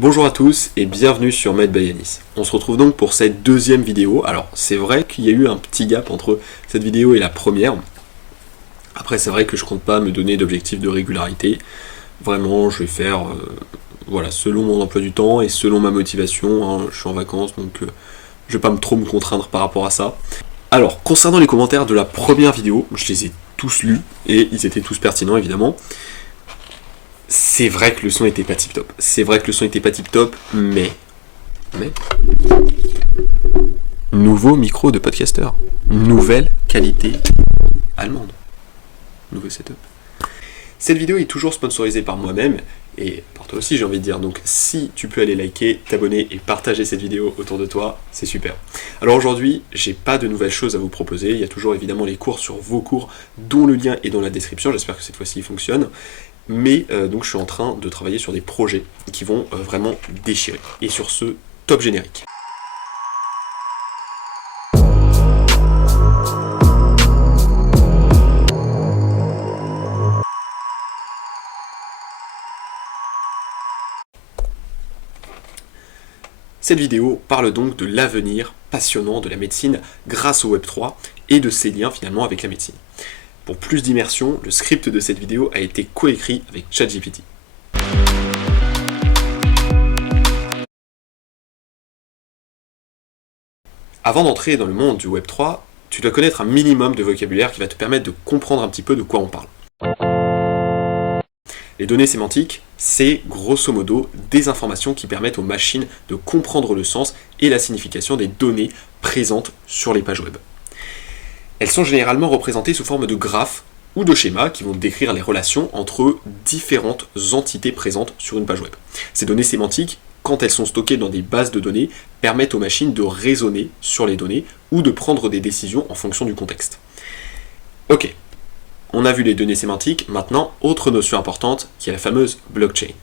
Bonjour à tous et bienvenue sur Med by Yanis. On se retrouve donc pour cette deuxième vidéo. Alors c'est vrai qu'il y a eu un petit gap entre cette vidéo et la première. Après c'est vrai que je compte pas me donner d'objectif de régularité. Vraiment je vais faire voilà, selon mon emploi du temps et selon ma motivation. Hein. Je suis en vacances donc je vais pas trop me contraindre par rapport à ça. Alors concernant les commentaires de la première vidéo, je les ai tous lus et ils étaient tous pertinents évidemment. C'est vrai que le son était pas tip top. C'est vrai que le son était pas tip top, mais... Nouveau micro de podcasteur. Nouvelle qualité allemande. Nouveau setup. Cette vidéo est toujours sponsorisée par moi-même, et par toi aussi j'ai envie de dire, donc si tu peux aller liker, t'abonner et partager cette vidéo autour de toi, c'est super. Alors aujourd'hui, j'ai pas de nouvelles choses à vous proposer, il y a toujours évidemment les cours sur vos cours, dont le lien est dans la description, j'espère que cette fois-ci il fonctionne. Mais donc je suis en train de travailler sur des projets qui vont vraiment déchirer. Et sur ce, top générique. Cette vidéo parle donc de l'avenir passionnant de la médecine grâce au Web3 et de ses liens finalement avec la médecine. Pour plus d'immersion, le script de cette vidéo a été coécrit avec ChatGPT. Avant d'entrer dans le monde du Web3, tu dois connaître un minimum de vocabulaire qui va te permettre de comprendre un petit peu de quoi on parle. Les données sémantiques, c'est grosso modo des informations qui permettent aux machines de comprendre le sens et la signification des données présentes sur les pages web. Elles sont généralement représentées sous forme de graphes ou de schémas qui vont décrire les relations entre différentes entités présentes sur une page web. Ces données sémantiques, quand elles sont stockées dans des bases de données, permettent aux machines de raisonner sur les données ou de prendre des décisions en fonction du contexte. Ok, on a vu les données sémantiques, maintenant, autre notion importante qui est la fameuse blockchain.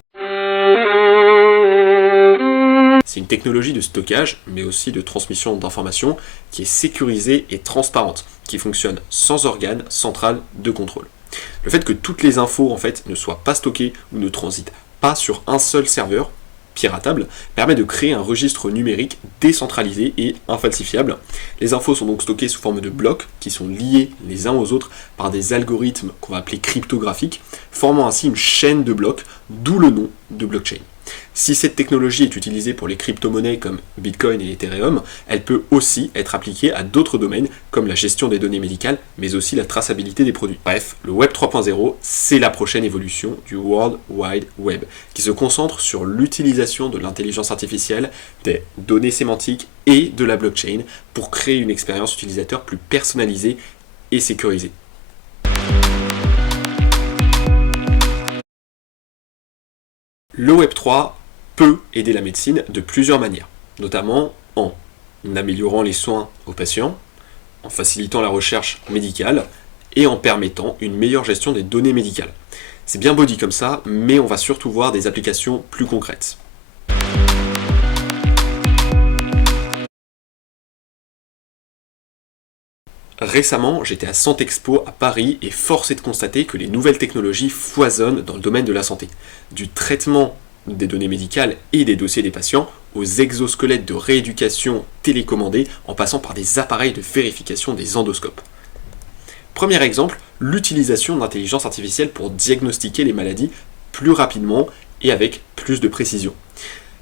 C'est une technologie de stockage, mais aussi de transmission d'informations qui est sécurisée et transparente, qui fonctionne sans organe central de contrôle. Le fait que toutes les infos en fait ne soient pas stockées ou ne transitent pas sur un seul serveur piratable permet de créer un registre numérique décentralisé et infalsifiable. Les infos sont donc stockées sous forme de blocs qui sont liés les uns aux autres par des algorithmes qu'on va appeler cryptographiques, formant ainsi une chaîne de blocs, d'où le nom de blockchain. Si cette technologie est utilisée pour les crypto-monnaies comme Bitcoin et Ethereum, elle peut aussi être appliquée à d'autres domaines comme la gestion des données médicales, mais aussi la traçabilité des produits. Bref, le Web 3.0, c'est la prochaine évolution du World Wide Web, qui se concentre sur l'utilisation de l'intelligence artificielle, des données sémantiques et de la blockchain pour créer une expérience utilisateur plus personnalisée et sécurisée. Le Web3 peut aider la médecine de plusieurs manières, notamment en améliorant les soins aux patients, en facilitant la recherche médicale et en permettant une meilleure gestion des données médicales. C'est bien beau dit comme ça, mais on va surtout voir des applications plus concrètes. Récemment, j'étais à Santexpo à Paris et force est de constater que les nouvelles technologies foisonnent dans le domaine de la santé. Du traitement des données médicales et des dossiers des patients aux exosquelettes de rééducation télécommandés en passant par des appareils de vérification des endoscopes. Premier exemple, l'utilisation d'intelligence artificielle pour diagnostiquer les maladies plus rapidement et avec plus de précision.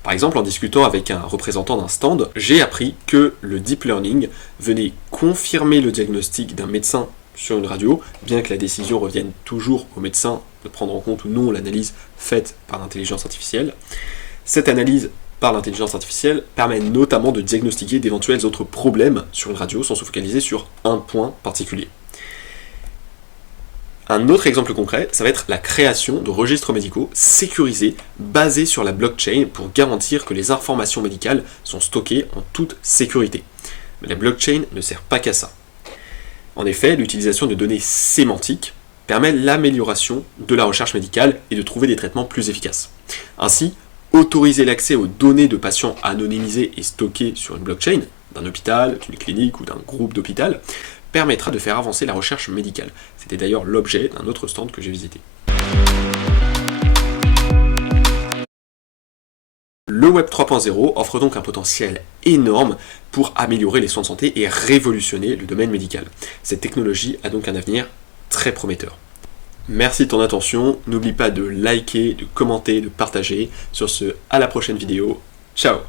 Par exemple, en discutant avec un représentant d'un stand, j'ai appris que le deep learning venait confirmer le diagnostic d'un médecin sur une radio, bien que la décision revienne toujours au médecin de prendre en compte ou non l'analyse faite par l'intelligence artificielle. Cette analyse par l'intelligence artificielle permet notamment de diagnostiquer d'éventuels autres problèmes sur une radio sans se focaliser sur un point particulier. Un autre exemple concret, ça va être la création de registres médicaux sécurisés basés sur la blockchain pour garantir que les informations médicales sont stockées en toute sécurité. Mais la blockchain ne sert pas qu'à ça. En effet, l'utilisation de données sémantiques permet l'amélioration de la recherche médicale et de trouver des traitements plus efficaces. Ainsi, autoriser l'accès aux données de patients anonymisées et stockées sur une blockchain, d'un hôpital, d'une clinique ou d'un groupe d'hôpital, permettra de faire avancer la recherche médicale. C'était d'ailleurs l'objet d'un autre stand que j'ai visité. Le Web 3.0 offre donc un potentiel énorme pour améliorer les soins de santé et révolutionner le domaine médical. Cette technologie a donc un avenir très prometteur. Merci de ton attention, n'oublie pas de liker, de commenter, de partager. Sur ce, à la prochaine vidéo, ciao.